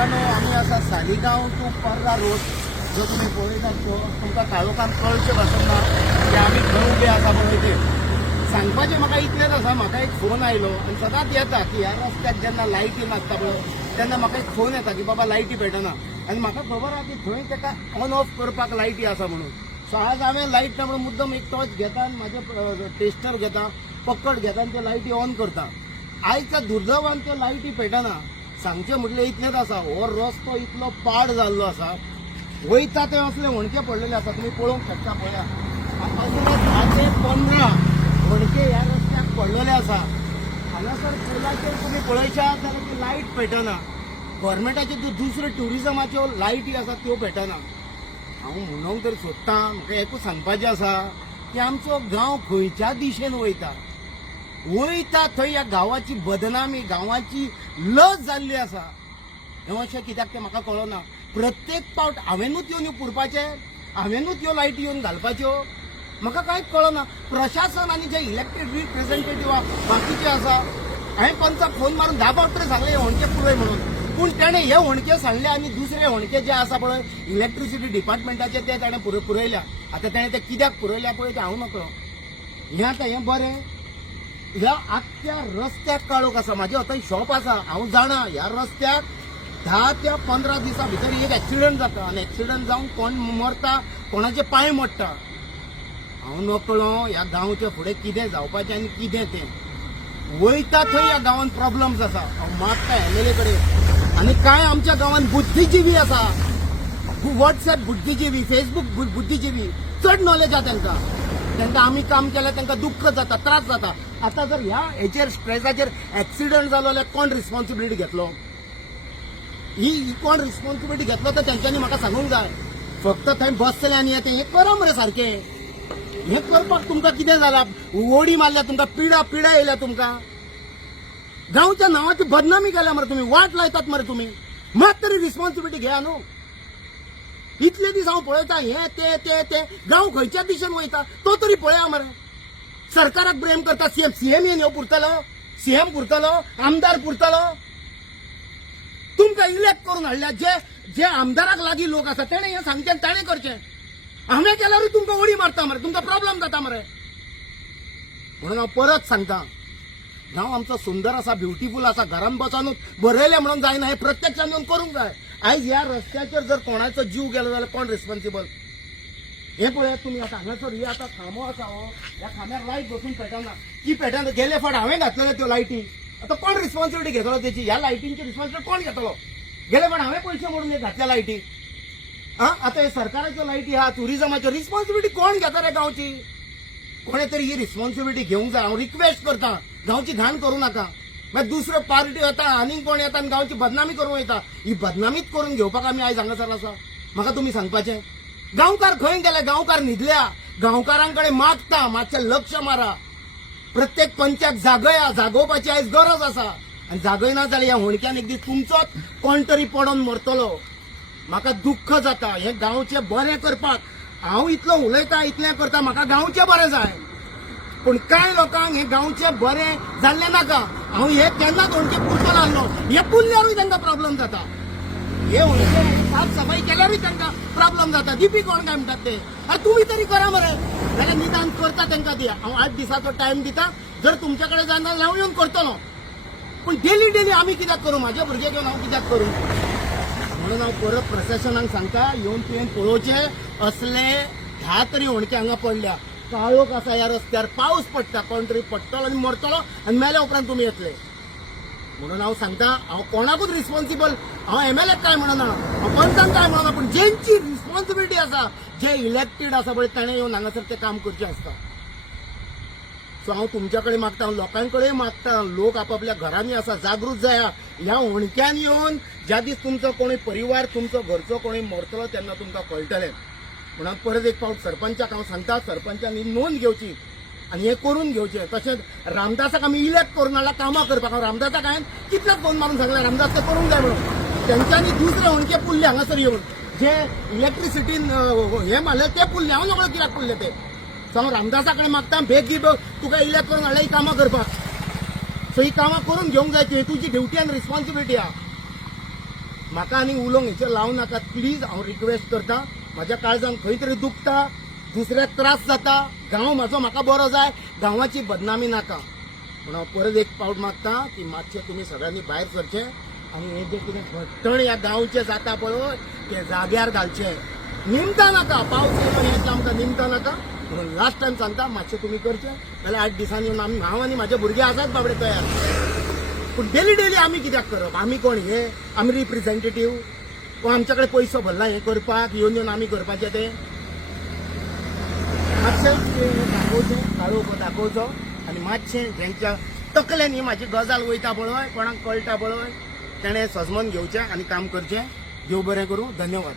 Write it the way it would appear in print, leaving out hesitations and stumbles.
मित्रांनो, आम्ही असा सालिगांव टू पर्रा रोड जो तुम्ही पळयतात तो तुमकां काळोखान कळचे भाशेन की आमी खंय उबे आसा पळय ते सांगपाचें म्हाका इतलेंच आसा. म्हाका एक फोन आयलो आनी सदांच येता की ह्या रस्त्याक जेन्ना लायटी नासता पळय तेन्ना म्हाका एक फोन येता की बाबा लायटी पेटना आनी म्हाका खबर आहा की थंय ताका ऑन ऑफ करपाक लायटी आसा म्हणून. सो आज हांवें लायट ना म्हणून मुद्दम एक टॉर्च घेता आनी म्हाजे टेस्टर घेता, पकड घेता आनी त्यो लायटी ऑन करता. आयच्या दुर्दैवान त्यो लायटी पेटना. सांगचें म्हटलें इतलेंच आसा, हो रस्तो इतलो पाड जाल्लो आसा, वयता ते असले होणके पडलेले आसा. तुम्ही पळोवंक शकता. पळया असले 10 ते 15 होणके ह्या रस्त्याक पडलेले आसा. हांगासर पुलाचेर तुम्ही पळयशात जाल्यार ती लायट पेटना. गव्हर्मेंटाचे दुसरे ट्युरिजमाच्यो लायटी आसा त्यो पेटना. हांव म्हणूंक तर सोदतां, म्हाका एकूच सांगपाचें आसा की आमचो गांव खंयच्या दिशेन वयता थंय ह्या गांवाची बदनामी, गांवाची लज जाल्ली आसा. हें अशें कित्याक तें म्हाका कळना. प्रत्येक पावट हांवेनूच येवन पुरपाचें, हांवेनूच ह्यो लायटी येवन घालपाच्यो, म्हाका कांयच कळना. प्रशासन आनी जे इलेक्टेड रिप्रेझेंटेटिव्ह बाकीचे आसा, हांवें पंचाक फोन मारून 10 फावट तरी सांगलें हे होणके पुरय म्हणून, पूण तेणें हे होणके सांगले आनी दुसरे होणके जे आसा पळय इलेक्ट्रिसिटी डिपार्टमेंटाचे ते ताणें पुरयल्या. आतां ताणें ते कित्याक पुरयल्या पळय ते हांव नकळो. हें आतां हें बरें. ह्या आख्या रस्त्याक काळोख आसा. म्हाजे थंय शॉप आसा, हांव जाणा ह्या रस्त्याक 10 ते 15 दिसां भितर एक एक्सिडंट जाता आनी एक्सिडंट जावन कोण मरता, कोणाचे पांय मोडटा. हांव नकळो ह्या गांवच्या फुडें कितें जावपाचें आनी कितें तें. वयता थंय ह्या गांवांत प्रॉब्लम्स आसा. हांव मागता एमएलए कडेन. आनी कांय आमच्या गांवांत बुद्धीजिवी आसा, व्हॉट्सएप बुद्धीजिवी, फेसबुक बुद्धीजिवी, चड नॉलेज आहा तांकां आमी काम केल्यार तांकां दुख्ख जाता, त्रास जाता. आतां जर ह्या हेचेर स्ट्रेसाचेर एक्सिडंट जालो जाल्यार कोण रिस्पॉन्सिबिलिटी घेतलो? ही कोण रिस्पॉन्सिबिलिटी घेतलो तर तेंच्यांनी म्हाका सांगूंक जाय. फक्त थंय बसले आनी येते हें करा मरे सारकें. हें करपाक तुमकां कितें जालां? ओडी मारल्या तुमकां, पिडा येयल्या तुमकां. गांवच्या नांवाची बदनामी केल्या मरे तुमी, वाट लायतात मरे तुमी. मात तरी रिस्पॉन्सिबिलिटी घेया न्हू. इतले दीस हांव पळयता हे ते गांव खंयच्या दिशेन वयता तो तरी पळया मरे. सरकाराक ब्लेम करता. सीएम येवन ह्यो पुरतलो, सीएम पुरतलो, आमदार पुरतलो. तुमकां इलेक्ट करून हाडल्या जे आमदाराक लागीं लोक आसा तेणें हें सांगचें, ताणें करचें. हांवें केल्यारूय तुमकां उडी मारता मरे, तुमकां प्रॉब्लेम जाता मरे. म्हणून हांव परत सांगता, गांव आमचो सुंदर आसा, ब्युटिफूल आसा. घरान बसूनच बरयलें म्हणून जायना, हें प्रत्यक्षान येवन करूंक जाय. आयज ह्या रस्त्याचेर जर कोणाचो जीव गेलो जाल्यार कोण रिस्पॉन्सिबल? हें पळयात तुमी. आतां हांगासर ही आतां खांबो आसा, हो ह्या खांब्यार लायट बसून पेटना. की पेटना? गेले फावट हांवें घातलेल्यो त्यो लायटी. आतां कोण रिस्पॉन्सिबिलिटी घेतलो तेची? ह्या लायटींची रिस्पॉन्सिबिलिटी कोण घेतलो? गेले फावट हांवें पयशे मोडून घातल्या लायटी. आतां हे सरकाराच्यो लायटी आहा, टुरिजमाच्यो, रिस्पॉन्सिबिलिटी कोण घेता रे गांवची? कोणे तरी ही रिस्पॉन्सिबिलिटी घेवंक जाय. हांव रिक्वेस्ट करता, गांवची घाण करूं नाका. मागीर दुसरो पार्टी येता, आनीक कोण येता आनी गांवची बदनामी करूं वयता. ही बदनामीच करून घेवपाक आमी आयज हांगासर आसा. म्हाका तुमी सांगपाचें. गांवकार खंय गेले? गांवकार न्हिदल्या. गांवकारांकडे मागता, मातशें लक्ष मारा. प्रत्येक पंचायत जागया, जागोवपाची आयज गरज आसा. आनी जागयना जाल्यार ह्या होणक्यान एक दीस तुमचोच कोण तरी पडोन मरतलो. म्हाका दुख्ख जाता. हें गांवचें बरें करपाक हांव इतलो उलयता, इतलें करता, म्हाका गांवचें बरें जाय. पूण कांय लोकांक हें गांवचें बरें जाल्लें नाका. हांव हे केन्नाच होणके पुरतो नासलो. हे पुरल्यारूय तांकां प्रॉब्लेम जाता. हे होणके साफ सफाई केल्यारूय तांकां प्रॉब्लेम जाता. दिपी कोण काय म्हणटात ते? तुमी तरी करा मरे. जाल्यार निदान करता तांकां दिया. हांव 8 दिसाचो टायम दिता. जर तुमचे कडेन जायना जाल्यार हांव येवन करतलो. पूण डेली आमी कित्याक करूं? म्हाजे भुरगे घेवन हांव कित्याक करूं? म्हणून हांव परत प्रशासनाक सांगता, येवन तुवें पळोवचें. असले 10 तरी होणके हांगा पडल्या. काळोख आसा ह्या रस्त्यार. पावस पडटा, कोण तरी पडटलो आनी मरतलो आनी मेल्या उपरांत तुमी येतले. म्हणून हांव सांगता, हांव कोणाकूच रिस्पॉन्सिबल, हांव एमएलए काय म्हणना, हांव पंचांक काय म्हणना, पूण जेंची रिस्पॉन्सिबिलिटी आसा, जे इलेक्टेड आसा पळय ताणें येवन हांगासर तें काम करचें आसता. सो हांव तुमच्या कडेन मागता, हांव लोकांकडेन मागता, लोक आपापल्या घरांनी आसा, जागृत जाया. ह्या होणक्यान येवन ज्या दीस तुमचो कोणी परिवार, तुमचो घरचो कोणी मरतलो तेन्ना तुमकां कळटलें. म्हणून परत एक फावट सरपंचाक हांव सांगता, सरपंचांनी नोंद घेवची आनी हें करून घेवचें. तशेंच रामदासाक आमी इलेक्ट करून हाडला कामां करपाक. हांव रामदासाक हांवें कितलेच फोन मारून सांगलें रामदास तें करूंक जाय म्हणून. तेंच्यांनी दुसरे होणके पुरले हांगासर येवन, जे इलेक्ट्रिसिटीन हें मारलें ते पुरले. हांव नकळो कित्याक पुरले ते. सो हांव रामदासा कडेन मागता, बेगी तुका इलेक्ट करून हाडल्या ही कामां करपाक. सो ही कामां करून घेवंक जाय. तुजी ड्युटी आनी रिस्पॉन्सिबिलिटी आहा. म्हाका आनी उलोवंक हेचेर लावं नाकात प्लीज. हांव रिक्वेस्ट करता. म्हाज्या काळजान खंय तरी दुखता, दुसऱ्याक त्रास जाता. गांव म्हाजो म्हाका बरो जाय, गांवाची बदनामी नाका. पूण हांव परत एक पावट मागता की मातशें तुमी सगळ्यांनी भायर सरचें आनी हे जे कितें घट्टण ह्या गांवचें जाता पळय ते जाग्यार घालचें. निमता नाका, पावस येयलो हें आमकां निमता नाका. म्हणून लास्ट टायम सांगता मातशें तुमी करचें. जाल्यार 8 दिसांनी येवन हांव आनी म्हाजे भुरगे आसात बाबडे तयार. पूण डेली आमी कित्याक करप? आमी कोण हे? आमी रिप्रेझेंटेटीव? वा आमचे कडेन पयसो भरला हें करपाक? येवन आमी करपाचें तें? मातशें दाखोवचें, काळोख दाखोवचो आनी मातशें जेंच्या तकलेन ही म्हाजी गजाल वयता पळय, कोणाक कळटा पळय, तेणें सजमन घेवचें आनी काम करचें. देव बरें करूं. धन्यवाद.